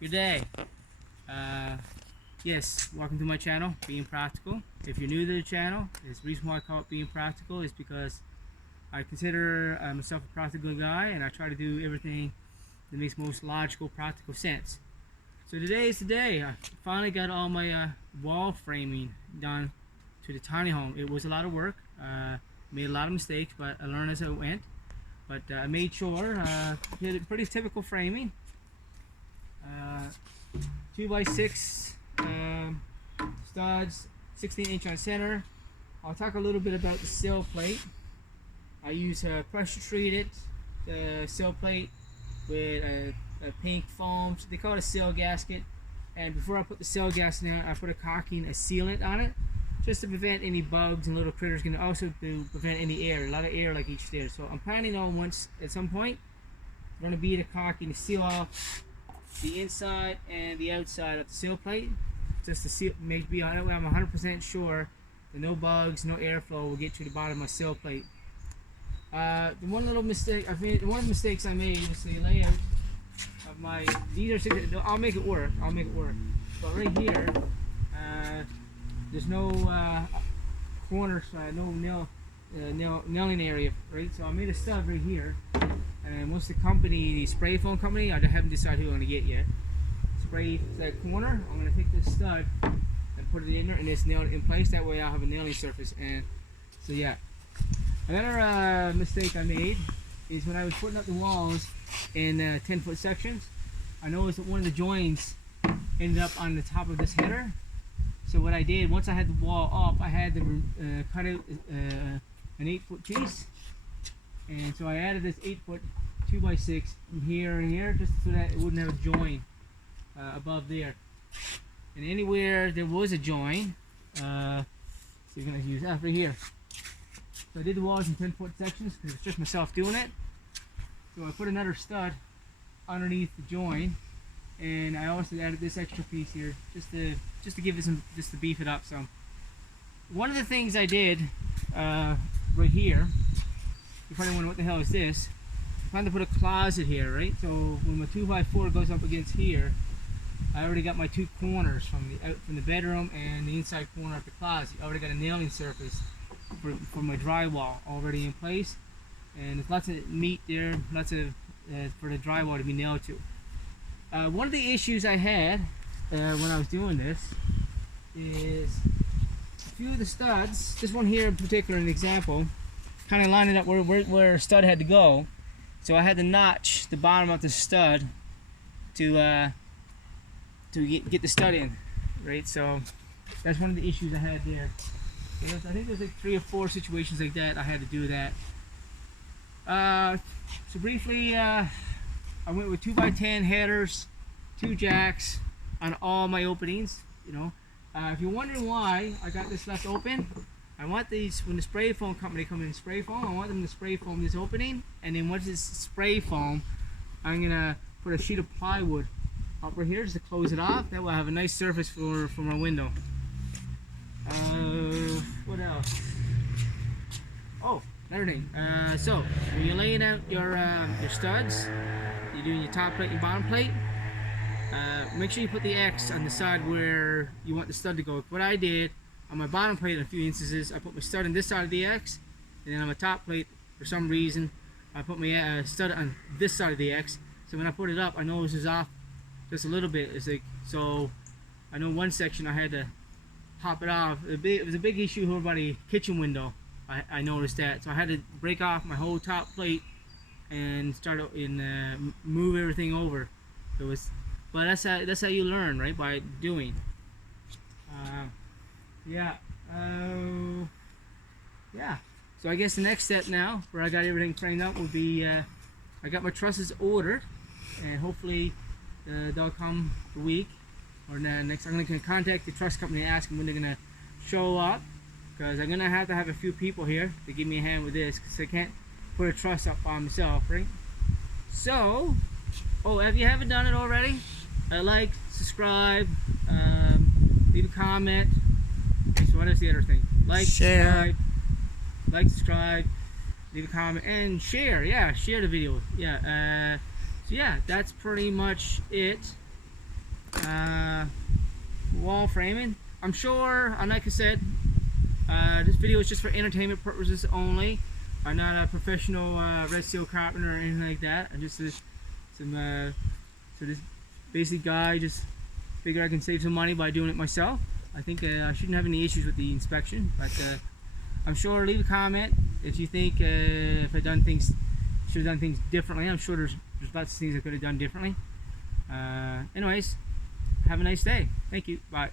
Good day. Yes, welcome to my channel, Being Practical. If you're new to the channel, the reason why I call it Being Practical is because I consider myself a practical guy, and I try to do everything that makes most logical, practical sense. So today is the day. I finally got all my wall framing done to the tiny home. It was a lot of work. Made a lot of mistakes, but I learned as I went. But I made sure, did a pretty typical framing. 2x6 studs, 16-inch on center. I'll talk a little bit about the sill plate. I use pressure treated sill plate with a pink foam. So they call it a sill gasket. And before I put the sill gasket on, I put a caulking, a sealant on it, just to prevent any bugs and little critters. Can also to prevent any air, a lot of air like each stairs. So I'm planning on once at some point, I'm going to beat a caulking to seal off the inside and the outside of the sill plate, just to see, I'm 100% sure that no bugs, no airflow will get to the bottom of my sill plate. The one little mistake one of the mistakes I made was the layout of my. These are. I'll make it work. But right here, there's no corner side, no nailing area, right? So I made a stud right here. And once the spray foam company, I haven't decided who I'm going to get yet. Spray that corner, I'm going to take this stud and put it in there, and it's nailed in place. That way I'll have a nailing surface. And so yeah. Another mistake I made is when I was putting up the walls in 10-foot sections, I noticed that one of the joins ended up on the top of this header. So what I did, once I had the wall up, I had to cut out an 8-foot piece. And so I added this 8-foot 2x6 from here and here, just so that it wouldn't have a join above there. And anywhere there was a join, so you're going to use that right here. So I did the walls in 10-foot sections because it's just myself doing it. So I put another stud underneath the join, and I also added this extra piece here just to give it some, just to beef it up. So one of the things I did right here. You probably wonder what the hell is this. I plan to put a closet here, right? So when my 2x4 goes up against here, I already got my two corners from the bedroom and the inside corner of the closet. I already got a nailing surface for my drywall already in place, and there's lots of meat there, lots of for the drywall to be nailed to. One of the issues I had when I was doing this is a few of the studs. This one here in particular, an example, kind of lined it up where a stud had to go, so I had to notch the bottom of the stud to get the stud in, right? So that's one of the issues I had there. I think there's like 3 or 4 situations like that I had to do that. So briefly, I went with 2x10 headers, 2 jacks on all my openings. You know, if you're wondering why I got this left open, I want these, when the spray foam company come in spray foam, I want them to spray foam this opening, and then once it's spray foam, I'm gonna put a sheet of plywood up right here just to close it off. That way I have a nice surface for my window. What else? Oh, another thing. So when you're laying out your studs, you're doing your top plate and bottom plate. Make sure you put the X on the side where you want the stud to go. What I did on my bottom plate in a few instances, I put my stud on this side of the X, and then on my top plate, for some reason, I put my stud on this side of the X. So when I put it up, I know this is off just a little bit. It's like, so I know one section I had to pop it off. It was a big issue over by the kitchen window. I noticed that, so I had to break off my whole top plate and start and move everything over. It was, but that's how you learn, right? By doing. Yeah. Yeah. So I guess the next step now, where I got everything framed up, will be I got my trusses ordered, and hopefully they'll come the week or next. I'm gonna contact the truss company and ask them when they're gonna show up, because I'm gonna have to have a few people here to give me a hand with this, because I can't put a truss up by myself, right? So, oh, if you haven't done it already, like, subscribe, leave a comment. So what is the other thing? Like, share, subscribe, leave a comment, and share. Yeah, share the video. Yeah. So yeah, that's pretty much it. wall framing. I'm sure, like I said, this video is just for entertainment purposes only. I'm not a professional red steel carpenter or anything like that. I'm just this basic guy. Just figure I can save some money by doing it myself. I think I shouldn't have any issues with the inspection, but I'm sure leave a comment if you think if I should have done things differently. I'm sure there's lots of things I could have done differently. Anyways, have a nice day. Thank you. Bye.